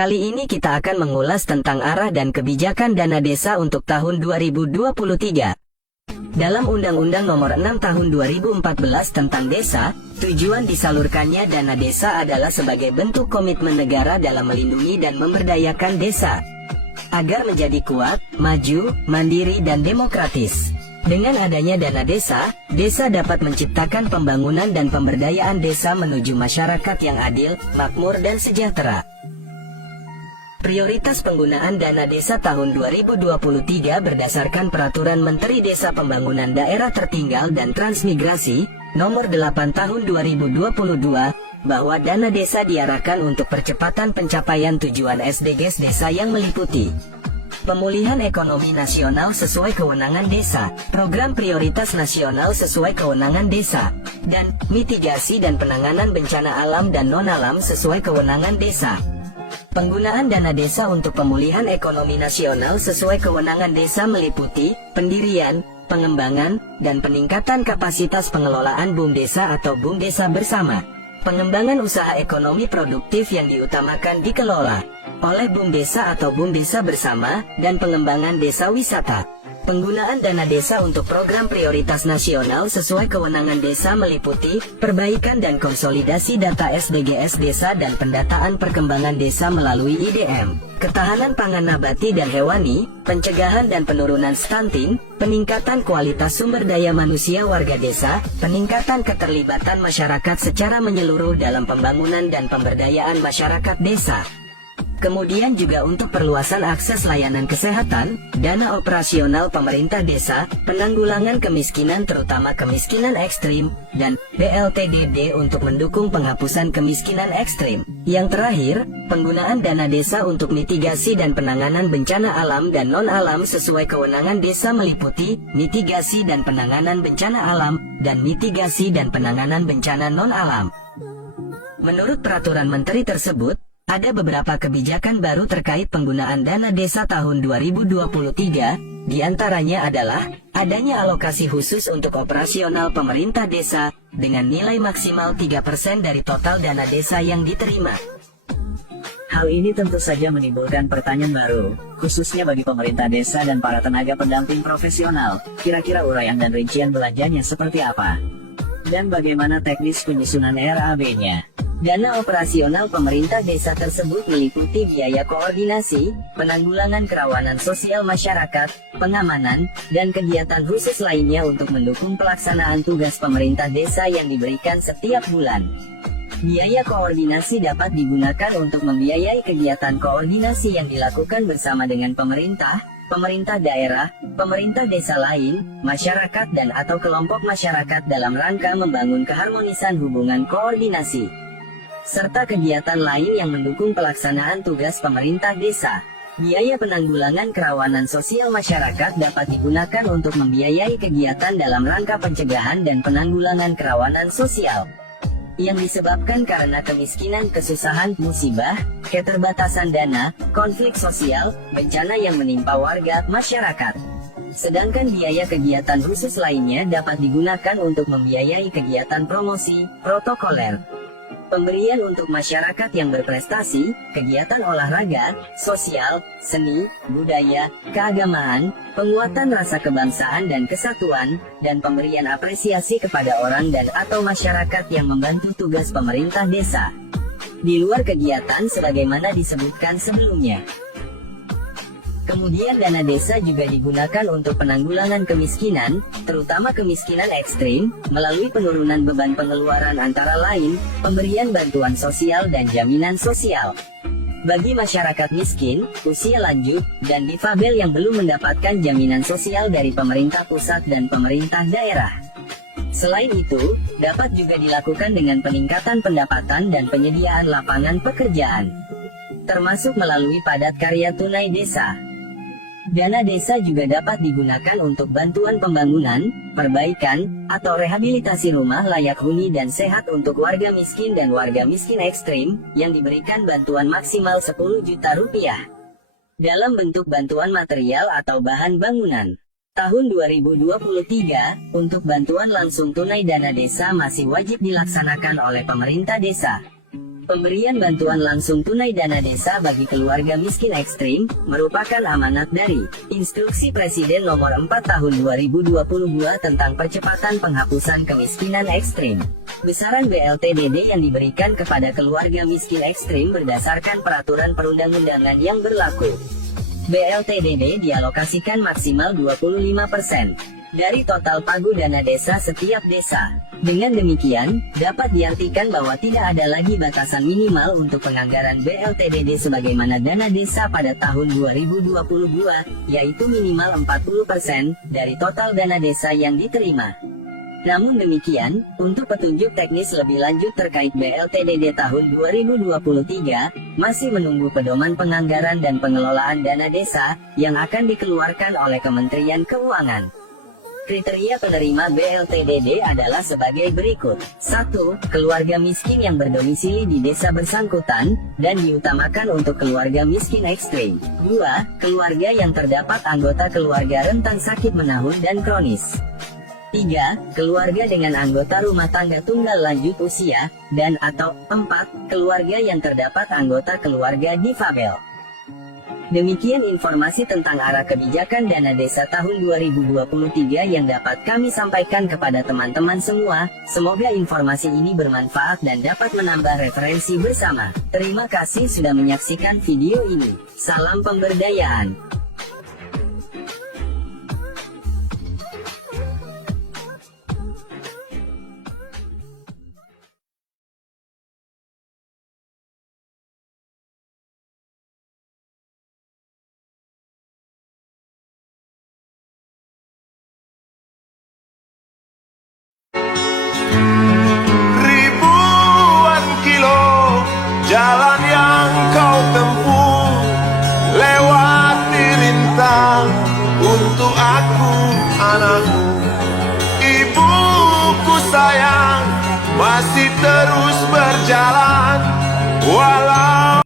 Kali ini kita akan mengulas tentang arah dan kebijakan dana desa untuk tahun 2023. Dalam Undang-Undang Nomor 6 Tahun 2014 tentang Desa, tujuan disalurkannya dana desa adalah sebagai bentuk komitmen negara dalam melindungi dan memberdayakan desa, agar menjadi kuat, maju, mandiri dan demokratis. Dengan adanya dana desa, desa dapat menciptakan pembangunan dan pemberdayaan desa menuju masyarakat yang adil, makmur dan sejahtera. Prioritas penggunaan dana desa tahun 2023 berdasarkan Peraturan Menteri Desa Pembangunan Daerah Tertinggal dan Transmigrasi, Nomor 8 Tahun 2022, bahwa dana desa diarahkan untuk percepatan pencapaian tujuan SDGs desa yang meliputi pemulihan ekonomi nasional sesuai kewenangan desa, program prioritas nasional sesuai kewenangan desa, dan mitigasi dan penanganan bencana alam dan non-alam sesuai kewenangan desa. Penggunaan dana desa untuk pemulihan ekonomi nasional sesuai kewenangan desa meliputi pendirian, pengembangan, dan peningkatan kapasitas pengelolaan BUMDesa atau BUMDesa bersama, pengembangan usaha ekonomi produktif yang diutamakan dikelola oleh BUMDesa atau BUMDesa bersama, dan pengembangan desa wisata. Penggunaan dana desa untuk program prioritas nasional sesuai kewenangan desa meliputi perbaikan dan konsolidasi data SDGs desa dan pendataan perkembangan desa melalui IDM, ketahanan pangan nabati dan hewani, pencegahan dan penurunan stunting, peningkatan kualitas sumber daya manusia warga desa, peningkatan keterlibatan masyarakat secara menyeluruh dalam pembangunan dan pemberdayaan masyarakat desa. Kemudian juga untuk perluasan akses layanan kesehatan, dana operasional pemerintah desa, penanggulangan kemiskinan terutama kemiskinan ekstrim, dan BLTDD untuk mendukung penghapusan kemiskinan ekstrim. Yang terakhir, penggunaan dana desa untuk mitigasi dan penanganan bencana alam dan non-alam sesuai kewenangan desa meliputi mitigasi dan penanganan bencana alam, dan mitigasi dan penanganan bencana non-alam. Menurut peraturan menteri tersebut, ada beberapa kebijakan baru terkait penggunaan dana desa tahun 2023, diantaranya adalah adanya alokasi khusus untuk operasional pemerintah desa dengan nilai maksimal 3% dari total dana desa yang diterima. Hal ini tentu saja menimbulkan pertanyaan baru, khususnya bagi pemerintah desa dan para tenaga pendamping profesional. Kira-kira uraian dan rincian belanjanya seperti apa? Dan bagaimana teknis penyusunan RAB-nya? Dana operasional pemerintah desa tersebut meliputi biaya koordinasi, penanggulangan kerawanan sosial masyarakat, pengamanan, dan kegiatan khusus lainnya untuk mendukung pelaksanaan tugas pemerintah desa yang diberikan setiap bulan. Biaya koordinasi dapat digunakan untuk membiayai kegiatan koordinasi yang dilakukan bersama dengan pemerintah, pemerintah daerah, pemerintah desa lain, masyarakat dan atau kelompok masyarakat dalam rangka membangun keharmonisan hubungan koordinasi, serta kegiatan lain yang mendukung pelaksanaan tugas pemerintah desa. Biaya penanggulangan kerawanan sosial masyarakat dapat digunakan untuk membiayai kegiatan dalam rangka pencegahan dan penanggulangan kerawanan sosial yang disebabkan karena kemiskinan, kesusahan, musibah, keterbatasan dana, konflik sosial, bencana yang menimpa warga, masyarakat. Sedangkan biaya kegiatan khusus lainnya dapat digunakan untuk membiayai kegiatan promosi, protokoler, pemberian untuk masyarakat yang berprestasi, kegiatan olahraga, sosial, seni, budaya, keagamaan, penguatan rasa kebangsaan dan kesatuan, dan pemberian apresiasi kepada orang dan atau masyarakat yang membantu tugas pemerintah desa di luar kegiatan sebagaimana disebutkan sebelumnya. Kemudian dana desa juga digunakan untuk penanggulangan kemiskinan, terutama kemiskinan ekstrim, melalui penurunan beban pengeluaran antara lain, pemberian bantuan sosial dan jaminan sosial bagi masyarakat miskin, usia lanjut, dan difabel yang belum mendapatkan jaminan sosial dari pemerintah pusat dan pemerintah daerah. Selain itu, dapat juga dilakukan dengan peningkatan pendapatan dan penyediaan lapangan pekerjaan, termasuk melalui padat karya tunai desa. Dana desa juga dapat digunakan untuk bantuan pembangunan, perbaikan, atau rehabilitasi rumah layak huni dan sehat untuk warga miskin dan warga miskin ekstrim, yang diberikan bantuan maksimal 10 juta rupiah dalam bentuk bantuan material atau bahan bangunan. Tahun 2023, untuk bantuan langsung tunai dana desa masih wajib dilaksanakan oleh pemerintah desa. Pemberian bantuan langsung tunai dana desa bagi keluarga miskin ekstrim merupakan amanat dari Instruksi Presiden Nomor 4 Tahun 2022 tentang percepatan penghapusan kemiskinan ekstrim. Besaran BLT-DD yang diberikan kepada keluarga miskin ekstrim berdasarkan peraturan perundang-undangan yang berlaku. BLT-DD dialokasikan maksimal 25% dari total pagu dana desa setiap desa. Dengan demikian, dapat diartikan bahwa tidak ada lagi batasan minimal untuk penganggaran BLT-DD sebagaimana dana desa pada tahun 2022, yaitu minimal 40% dari total dana desa yang diterima. Namun demikian, untuk petunjuk teknis lebih lanjut terkait BLT-DD tahun 2023, masih menunggu pedoman penganggaran dan pengelolaan dana desa yang akan dikeluarkan oleh Kementerian Keuangan. Kriteria penerima BLT-DD adalah sebagai berikut. 1. Keluarga miskin yang berdomisili di desa bersangkutan, dan diutamakan untuk keluarga miskin ekstrim. 2. Keluarga yang terdapat anggota keluarga rentan sakit menahun dan kronis. 3. Keluarga dengan anggota rumah tangga tunggal lanjut usia, dan atau 4. Keluarga yang terdapat anggota keluarga difabel. Demikian informasi tentang arah kebijakan dana desa tahun 2023 yang dapat kami sampaikan kepada teman-teman semua. Semoga informasi ini bermanfaat dan dapat menambah referensi bersama. Terima kasih sudah menyaksikan video ini. Salam pemberdayaan. Ribuan kilo jalan yang kau tempuh, lewati rintang untuk aku anakmu. Ibuku sayang masih terus berjalan walau